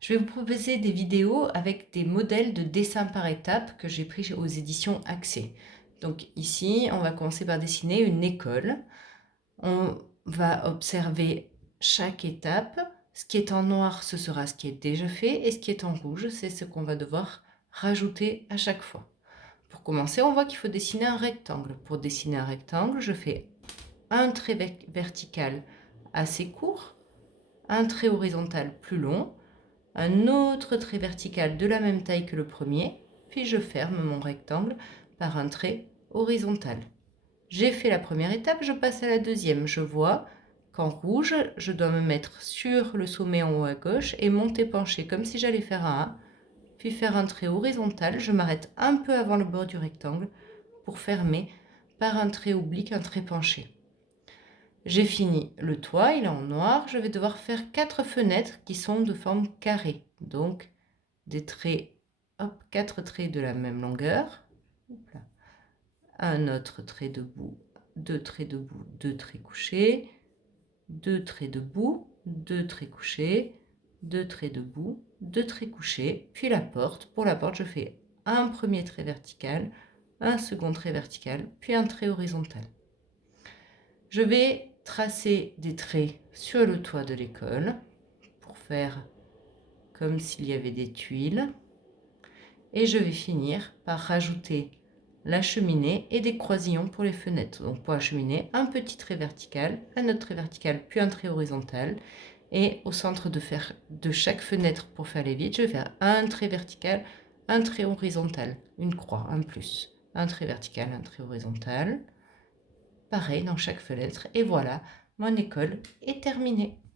Je vais vous proposer des vidéos avec des modèles de dessin par étapes que j'ai pris aux éditions Accès. Donc ici, on va commencer par dessiner une école. On va observer chaque étape. Ce qui est en noir, ce sera ce qui est déjà fait, et ce qui est en rouge, c'est ce qu'on va devoir rajouter à chaque fois. Pour commencer, on voit qu'il faut dessiner un rectangle. Pour dessiner un rectangle, je fais un trait vertical assez court, un trait horizontal plus long, un autre trait vertical de la même taille que le premier, puis je ferme mon rectangle par un trait horizontal. J'ai fait la première étape, je passe à la deuxième. Je vois qu'en rouge, je dois me mettre sur le sommet en haut à gauche et monter penché comme si j'allais faire un A, puis faire un trait horizontal. Je m'arrête un peu avant le bord du rectangle pour fermer par un trait oblique, un trait penché. J'ai fini le toit, il est en noir. Je vais devoir faire 4 fenêtres qui sont de forme carrée. Donc des traits, hop, 4 traits de la même longueur. Là. Un autre trait debout, 2 traits debout, 2 traits couchés, 2 traits debout, 2 traits couchés, 2 traits debout, 2 traits couchés, puis la porte. Pour la porte, je fais un premier trait vertical, un second trait vertical, puis un trait horizontal. Je vais tracer des traits sur le toit de l'école pour faire comme s'il y avait des tuiles. Et je vais finir par rajouter la cheminée et des croisillons pour les fenêtres. Donc pour la cheminée, un petit trait vertical, un autre trait vertical, puis un trait horizontal. Et au centre de chaque fenêtre, pour faire les vitres, je vais faire un trait vertical, un trait horizontal, une croix, un plus. Un trait vertical, un trait horizontal. Pareil dans chaque fenêtre. Et voilà, mon école est terminée.